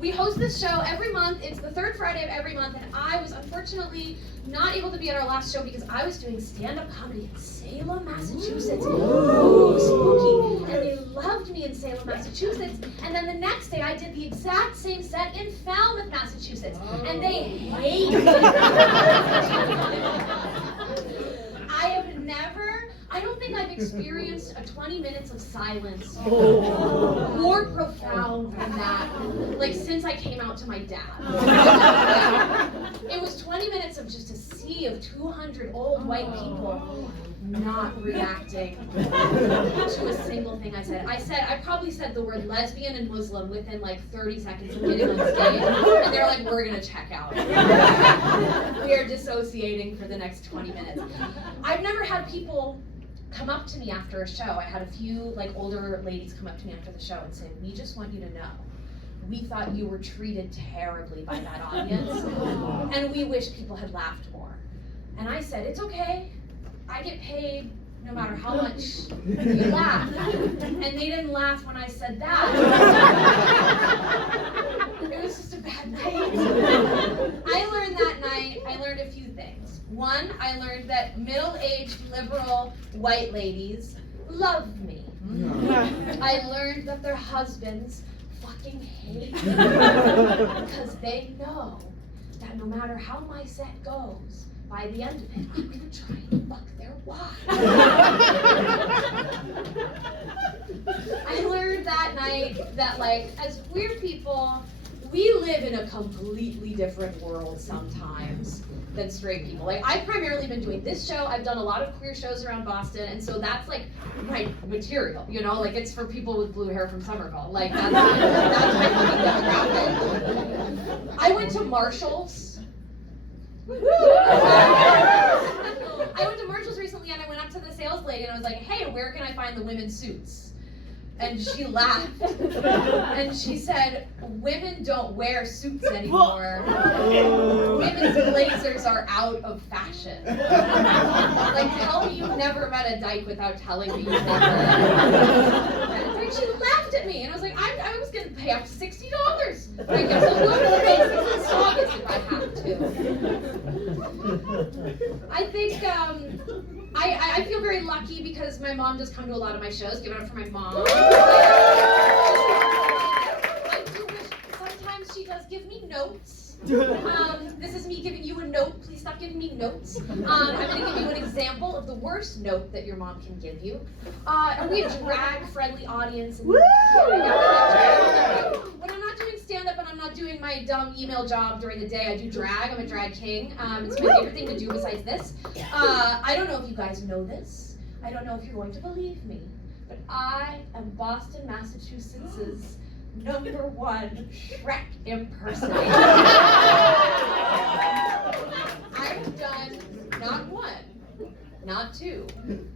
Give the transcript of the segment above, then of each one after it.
We host this show every month. It's the third Friday of every month, and I was unfortunately not able to be at our last show because I was doing stand-up comedy in Salem, Massachusetts. Ooh, spooky. And they loved me in Salem, Massachusetts. And then the next day I did the exact same set in Falmouth, Massachusetts. And they hated it. I don't think I've experienced a 20 minutes of silence more profound than that, like since I came out to my dad. It was 20 minutes of just a sea of 200 old white people not reacting to a single thing I said. I probably said the word lesbian and Muslim within like 30 seconds of getting on stage, and they're like, we're gonna check out. We are dissociating for the next 20 minutes. I've never had people come up to me after a show. I had a few like older ladies come up to me after the show and say, we just want you to know, we thought you were treated terribly by that audience, and we wish people had laughed more. And I said, it's okay, I get paid no matter how much you laugh. And they didn't laugh when I said that. It was just a bad night. I learned that night, I learned a few things. One, I learned that middle-aged liberal white ladies love me. I learned that their husbands fucking hate me because they know that no matter how my set goes, by the end of it, I'm gonna try and fuck their wives. I learned that night that, like, as queer people, we live in a completely different world sometimes than straight people. Like, I've primarily been doing this show. I've done a lot of queer shows around Boston, and so that's like my material, you know? Like, it's for people with blue hair from Somerville. Like, that's my fucking demographic. I went to Marshall's. I went to Marshall's recently, and I went up to the sales lady and I was like, hey, where can I find the women's suits? And she laughed, and she said, women don't wear suits anymore. Women's blazers are out of fashion. Like, tell me you've never met a dyke without telling me you've never. And she laughed at me, and I was like, I was going to pay up to $60. I guess I'll go to the basics and August if I have to. I think, I feel very lucky because my mom does come to a lot of my shows. Give it up for my mom. I do wish sometimes she does give me notes. This is me giving you a note. Please stop giving me notes. I'm going to give you an example of the worst note that your mom can give you. Are we a drag-friendly audience? When I'm not doing stand-up and I'm not doing my dumb email job during the day, I do drag. I'm a drag king. It's my favorite thing to do besides this. I don't know if you guys know this. I don't know if you're going to believe me. But I am Boston, Massachusetts' #1 Shrek impersonator. I've done not 1, not 2,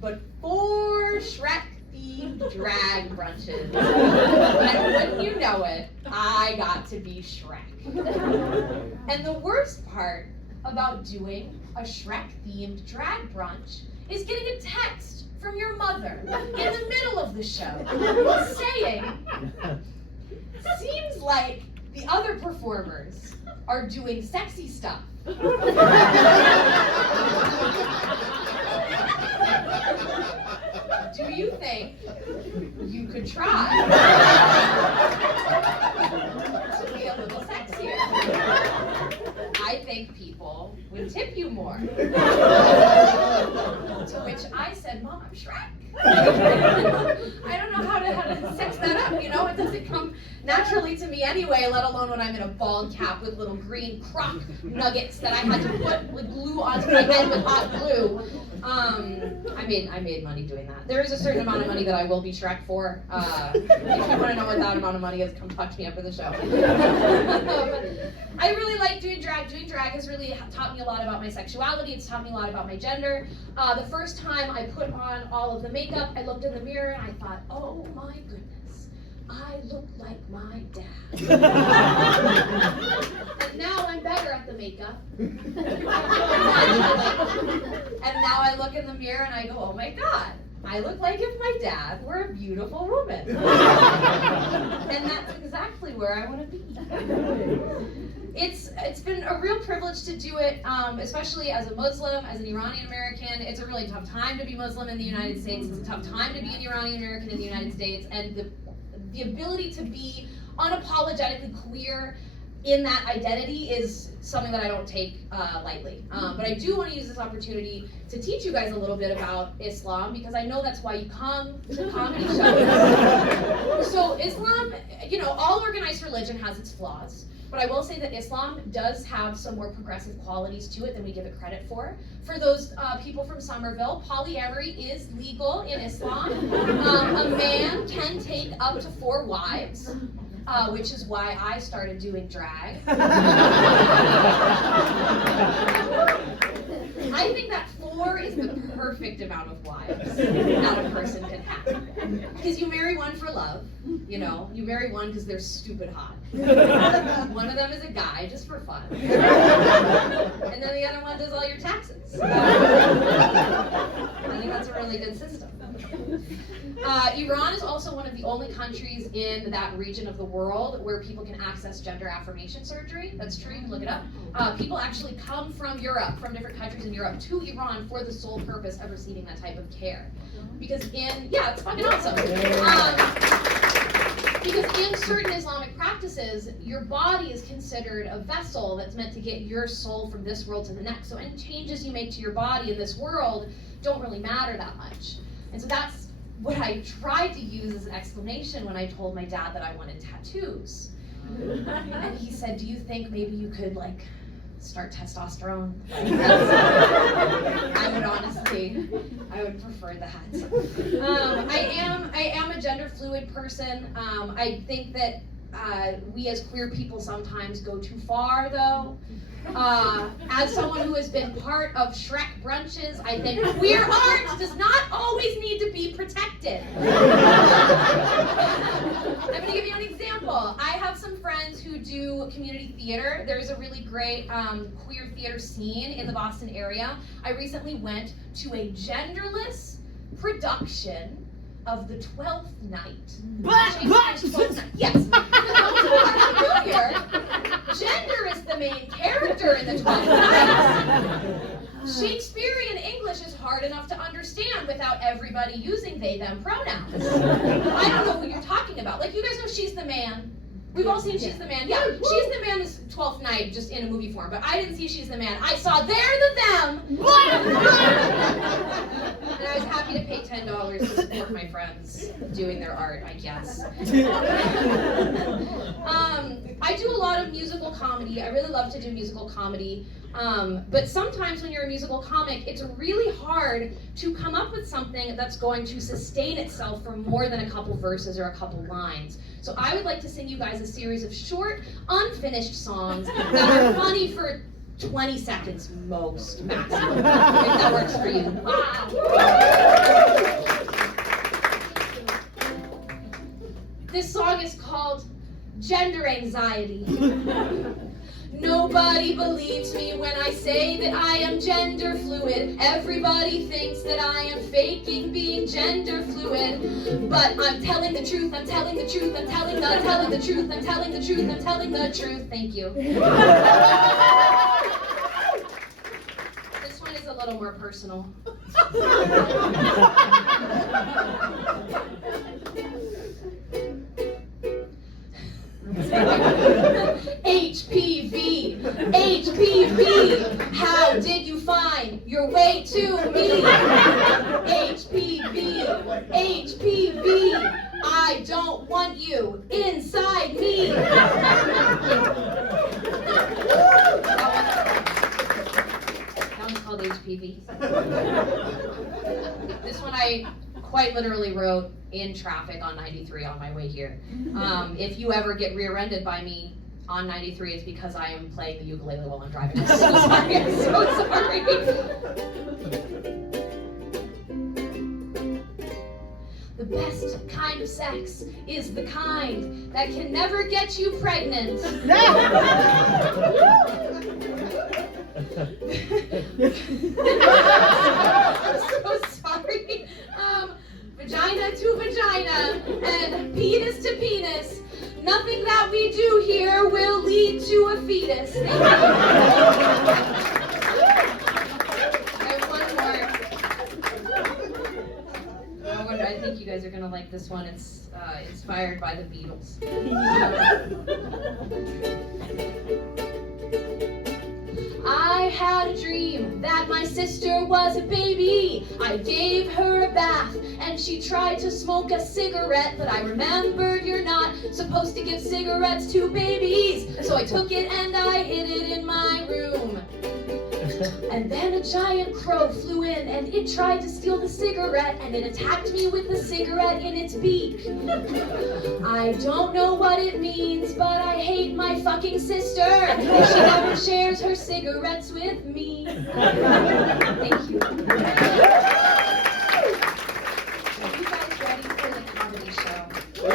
but 4 Shrek-themed drag brunches. And wouldn't you know it, I got to be Shrek. And the worst part about doing a Shrek-themed drag brunch is getting a text from your mother in the middle of the show saying, seems like the other performers are doing sexy stuff. Do you think you could try to be a little sexier? I think people would tip you more. To which I said, Mom, I'm Shrek. I don't know how to sex that up, you know? It doesn't come naturally to me anyway, let alone when I'm in a bald cap with little green croc nuggets that I had to put with glue onto my head with hot glue. I made money doing that. There is a certain amount of money that I will be Shrek for. If you want to know what that amount of money is, come talk to me after the show. I really like doing drag. Doing drag has really taught me a lot about my sexuality. It's taught me a lot about my gender. The first time I put on all of the makeup, I looked in the mirror and I thought, oh my goodness, I look like my dad. And now I'm better at the makeup. And now I look in the mirror and I go, oh my God, I look like if my dad were a beautiful woman. And that's exactly where I want to be. It's been a real privilege to do it, especially as a Muslim, as an Iranian American. It's a really tough time to be Muslim in the United States. It's a tough time to be an Iranian American in the United States. And the ability to be unapologetically queer in that identity is something that I don't take lightly. But I do want to use this opportunity to teach you guys a little bit about Islam, because I know that's why you come to comedy shows. So Islam, you know, all organized religion has its flaws. But I will say that Islam does have some more progressive qualities to it than we give it credit for. For those people from Somerville, polyamory is legal in Islam. A man can take up to 4 wives. Which is why I started doing drag. I think that 4 is the perfect amount of wives that a person can have. Because you marry one for love, you know, you marry one because they're stupid hot. One of them is a guy just for fun. And then the other one does all your taxes. I think that's a really good system. Iran is also one of the only countries in that region of the world where people can access gender affirmation surgery. That's true, you can look it up. People actually come from Europe, from different countries in Europe, to Iran for the sole purpose of receiving that type of care. Because it's fucking awesome. Because in certain Islamic practices, your body is considered a vessel that's meant to get your soul from this world to the next. So any changes you make to your body in this world don't really matter that much. And so that's what I tried to use as an explanation when I told my dad that I wanted tattoos. And he said, do you think maybe you could like start testosterone? I would prefer that. I am a gender fluid person. I think that we as queer people sometimes go too far though. As someone who has been part of Shrek brunches, I think queer art does not always need to be protected. I'm going to give you an example. I have some friends who do community theater. There's a really great queer theater scene in the Boston area. I recently went to a genderless production of The 12th Night. Shakespeare's 12th Night. Yes. Because those who are familiar, gender is the main character in The 12th Night. Shakespearean English is hard enough to understand without everybody using they, them pronouns. I don't know who you're talking about. Like, you guys know She's the Man. We've all seen She's the Man. Yeah, She's the Man is 12th Night, just in a movie form. But I didn't see She's the Man. I saw They're the Them. And I was happy to pay $10 to support my friends doing their art, I guess. I do a lot of musical comedy. I really love to do musical comedy. But sometimes when you're a musical comic, it's really hard to come up with something that's going to sustain itself for more than a couple verses or a couple lines. So I would like to sing you guys a series of short, unfinished songs that are funny for 20 seconds most, maximum, if that works for you. Wow. This song is called Gender Anxiety. Nobody believes me when I say that I am gender fluid. Everybody thinks that I am faking being gender fluid. But I'm telling the truth, I'm telling the truth, I'm telling the truth, I'm telling the truth, I'm telling the truth. Thank you. This one is a little more personal. HPV, HPV, how did you find your way to me? HPV, HPV, I don't want you inside me. That one's called HPV. This one I quite literally wrote in traffic on 93 on my way here. If you ever get rear-ended by me on 93, it's because I am playing the ukulele while I'm driving. I'm so sorry, I'm so sorry. The best kind of sex is the kind that can never get you pregnant. I'm so sorry. vagina to vagina and penis to penis. Nothing that we do here will lead to a fetus. Thank you. I have one more. I think you guys are gonna like this one. It's inspired by the Beatles. I had a dream that my sister was a baby. I gave her a bath and she tried to smoke a cigarette, but I remembered you're not supposed to give cigarettes to babies. So I took it and I hid it in my room. And then a giant crow flew in and it tried to steal the cigarette and it attacked me with the cigarette in its beak. I don't know what it means, but I hate my fucking sister and she never shares her cigarettes with me. Thank you. Are you guys ready for the comedy show? I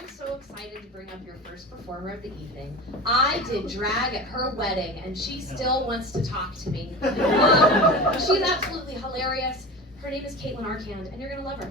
am so excited to bring up your first performer of the evening. I did drag at her wedding, and she still wants to talk to me. She's absolutely hilarious. Her name is Caitlin Arcand, and you're gonna love her.